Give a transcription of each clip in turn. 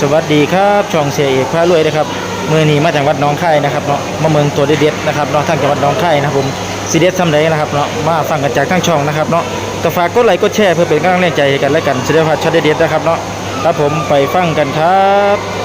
สวัสดีครับช่องเสียเอกพระรวยนะครับมือนี้มาจากวัดน้องไข่นะครับเนาะมาเมืองตัวเด็ดๆนะครับเนาะทางจังหวัดน้องไข่นะครับผมซีเด็ดทำไรนะครับเนาะมาฟังกันจากทั้งช่องนะครับเนาะก็ฝากกดไลค์กดแชร์เพื่อเป็นกำลังใจใจกันและกันซีเสียพัดช็อตเด็ดๆนะครับเนาะครับผมไปฟังกันครับ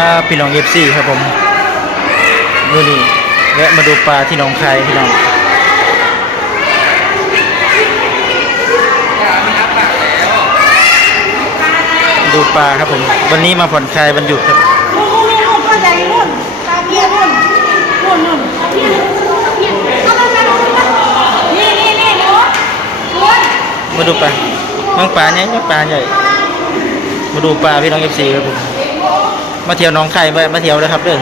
ครับพี่น้องเอฟซีครับผมมือนี้แวะมาดูปลาที่หนองคายพี่น้องดูปลาครับผม วันนี้มาผ่อนคลายวันหยุดครับนู่นนู่นนู่นตัวใหญ่นู่นตาเพียนู่นนู่นนู่นนี่นี่นี่หนูหนูมาดูปลาเมืองปลาเนี่ยปลาใหญ่ มาดูปลาพี่น้องเอฟซีครับผม มาเที่ยวน้องไข่มามาเที่ยวนะครับเด้อ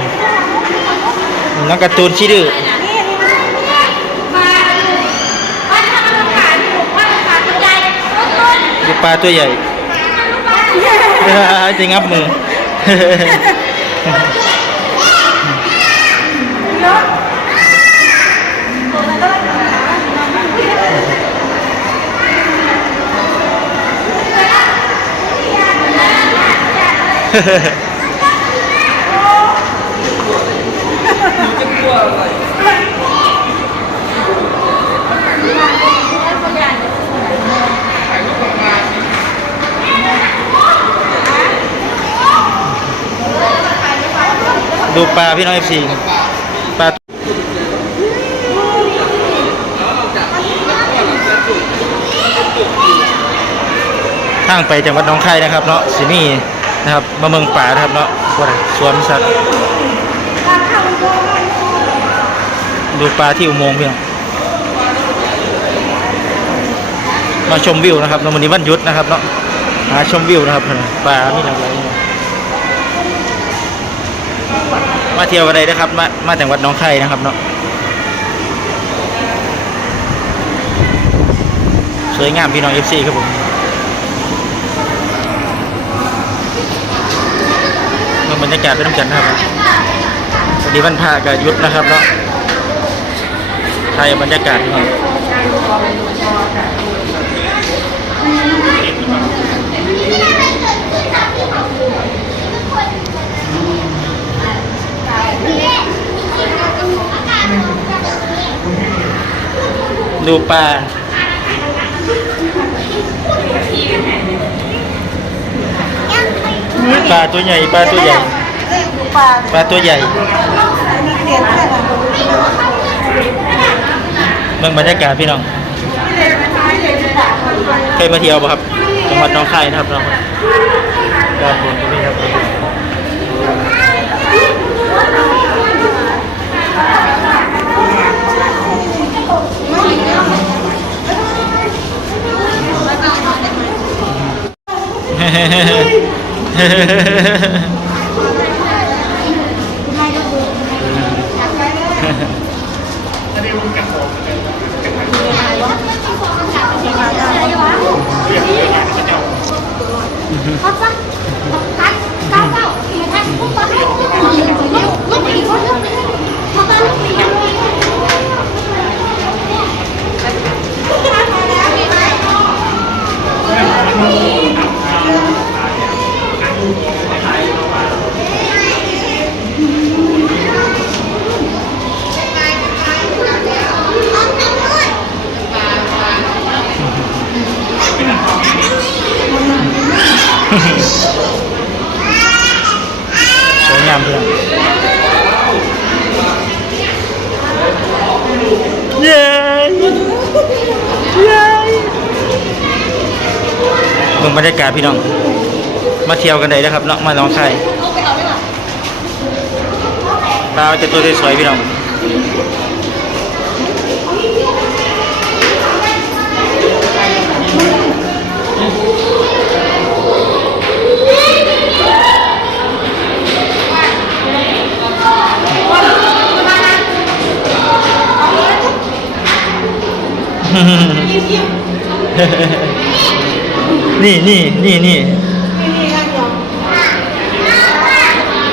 น้องการ์ตูนชี้ดื้อนี่นี่มาว่าทำอาหารถูกว่าอาหารตัวใหญ่ต้นต้นดูปลาตัวใหญ่จะงับมือ ดูปลาพี่น้องเอฟซีปลาทางไปจังหวัดน้องคายนะครับเนาะสิมีนะครับมาเมืองป่านะครับเนาะว่าอะไรสวนสัตว์ ดูปลาที่อุโมงค์พี่น้องมาชมวิวนะครับในวันนี้วันยุดนะครับเนาะหาชมวิวนะครับปลามีหลากหลายอย่างมาเที่ยวอะไรนะครับ มามาจากวัดน้องไข่นะครับเนาะสวยงามพี่น้องเอฟซีครับผมบรรยากาศเป็นน้ำกันนะครับวันนี้วันพระกับยุทธนะครับเนาะ ไทยบรรยากาศพี่น้องดูปลาปลาตัวใหญ่ปลาตัวใหญ่ดูปลาปลาตัวใหญ่มี เสียงแค่นั้นเมืองบรรยากาศพี่น้องเคยมาเที่ยวป่ะครับจังหวัดน้องคายนะครับน้องด้านบนตรงนี้ครับเฮ้ สวยงามเพื่อนเย้เย้เมืองบรรยากาศพี่น้อง มาเที่ยวกันได้นะครับเนาะมาลองไข่เอาไปเอาได้หราจะตัวสวยๆพี่น้อง นี่นี่นี่นี่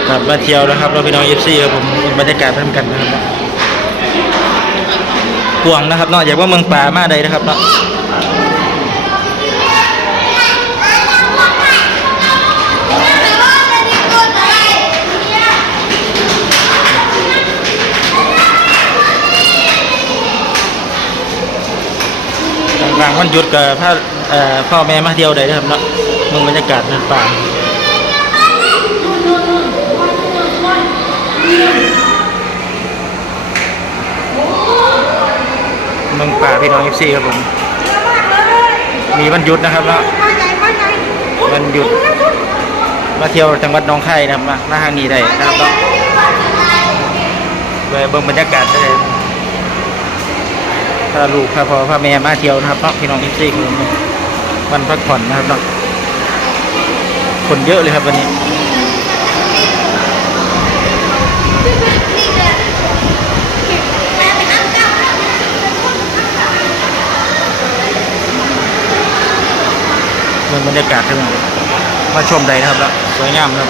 กลับมาเที่ยวนะครับ เราพี่น้องเอฟซีครับผมบรรยากาศเพิ่มกันนะครับกวงนะครับเนาะอยากว่าเมืองป่ามาใดนะครับเนาะางวันหยุดกับพ่อพ่อแม่มาเที่ยวใดนะครับเนาะมืองบรรยากาศเมืองป่าเมืองป่าพี่น้องเอฟซีครับผม มีวันหยุดนะครับเนาะวันหยุดมาเที่ยวจังหวัดหนองคายนะครับมามาทางนี้ได้นะครับเนาะไปเบิ่งบรรยากาศได้เลยาลูกพาพ่อพาแม่มาเที่ยวนะครับเนาะพี่น้องอินซี่คือวันพักผ่อนนะครับเนาะคนเยอะเลยครับวันนี้เบิ่งบรรยากาศทั้งมาชมได้นะครับแล้วสวยงามครับ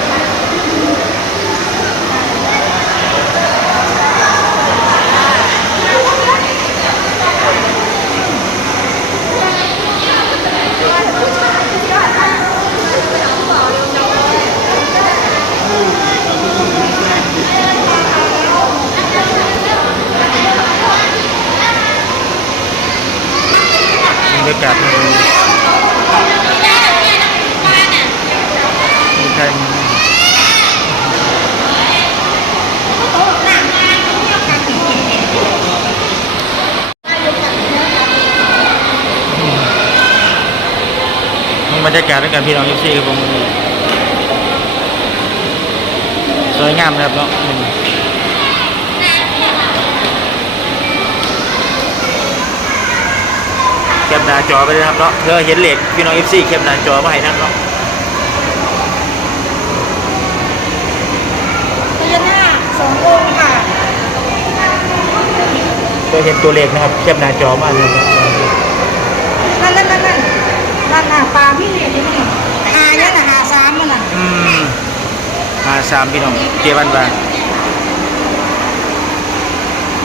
บรรยากาศทั้งหมดมีใครมี บรรยากาศด้วยกันพี่น้องยูซี่ครับผมสวยงามนะครับเนาะอืมแคปหน้าจอไปเลยครับเนาะเพื่อเห็นเหล็กพี่น้องยูซี่แคปหน้าจอมาให้นั่นเนาะพญานาคสององค์ค่ะเพื่อเห็นตัวเลขนะครับแคปหน้าจอมาเลยครับ นั่นนั่นนั่นนั่นนั่ นน่ะปลาพี่เนี่ยนี่หาเนี่ยน่ะหาสามมันน่ะอืมมาสามพี่น้องเกวันบาน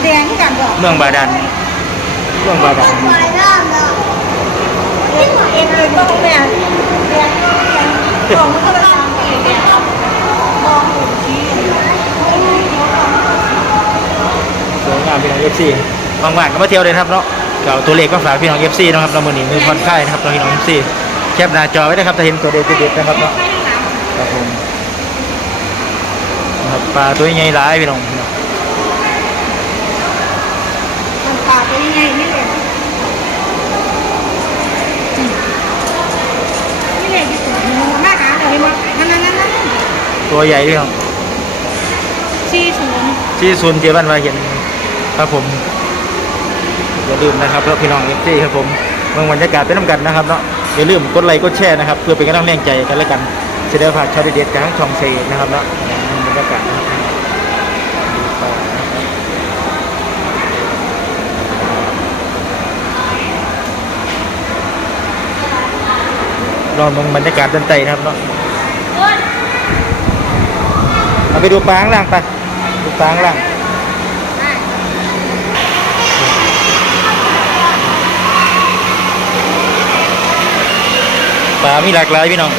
แดงกันบ่เมืองบาดาลเมืองบาดาลไปด้านเนาะเอ็นเอ็นเลยต้องแดงแดงแดงของมันก็ต้องเองเนี่ยมองอยู่ที่สวยงามพี่น้องเอฟซีบางๆก็มาเที่ยวเลยนะครับเนาะเก่าตัวเลขก็ฝากพี่น้องเอฟซีนะครับเรามือหนีมือผ่อนคลายนะครับเราพี่น้องเอฟซีแค ปหน้าจอไว้นะครับถ้าเห็นตัวเด็ดเด็ดๆนะครับเนาะครับผมนะครับปลาตัวใหญ่ร้ายพี่น้องมันปลาเป็นยังไงนี่เลยนี่เลยที่สุดมากอะเลยมั้ยนั่นนั่นนั่นนั่นตัวใหญ่พี่น้องสี่ศูนย์ที่ศูนย์เจบันวาเห็นครับผมอย่าลืมนะครับแล้วพี่น้องเอฟซีครับผมเมืองบรรยากาศเป็นน้ำกันนะครับเนาะ อย่าลืมกดไลค์กดแชร์นะครับ เพื่อเป็นกำลังแรงใจกันแล้วกันเสด็จผ่านชาวเด็ดจากทั้งช่องเซนะครับเนาะบรรยากาศนะครับดูต่อนะครับรอเมืองบรรยากาศด้านใต้นะครับเนาะเราไปดูปางล่างไปดูปางล่าง ปลามีหลากหลายพี่น้อง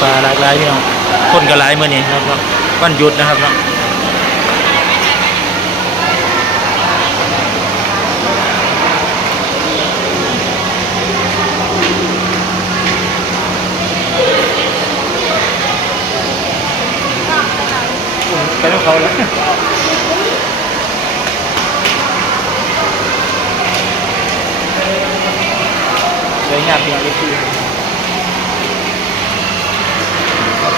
ปลาหลากหลายพี่น้องคนก็หลายเมื่อนี้ครับวันหยุดนะครับเนาะ เขาแล้วสวยงามอย่างที่ผ่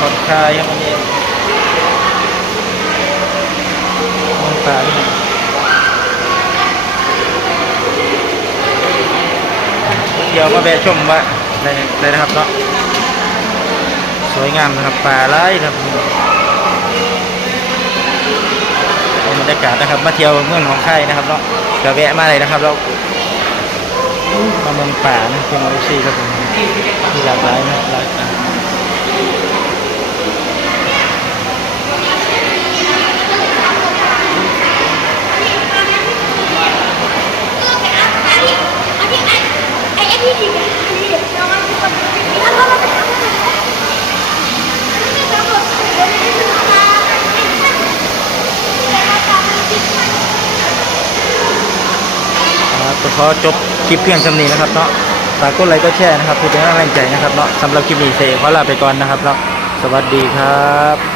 อนคลายครับวันนี้มองตาด้วยเดี๋ยวมาแวะชมว่าได้ได้นะครับเนาะสวยงามนะครับป่าไร่ครับบรรยากาศนะครับ มาเที่ยวเมืองหนองคายนะครับเนาะก็แวะมาเลยนะครับเรามาเมืองป่านะเชียงเรายซีครับผมมีหลากหลายนะหลายอ่าไอ้ไอ้ที่ดีกันนี่เรามาดูกันแล้วเราไปทำอะไรเราบอกเราไม่ได้ทำอะไรเราทำที่ ครับก็ขอจบคลิปเพียงเท่านี้นะครับเนาะฝากกดไลค์ก็แชร์นะครับเพื่อเป็นกำลังใจนะครับเนาะสำหรับคลิปนี้เสกขอลาไปก่อนนะครับเนาะสวัสดีครับ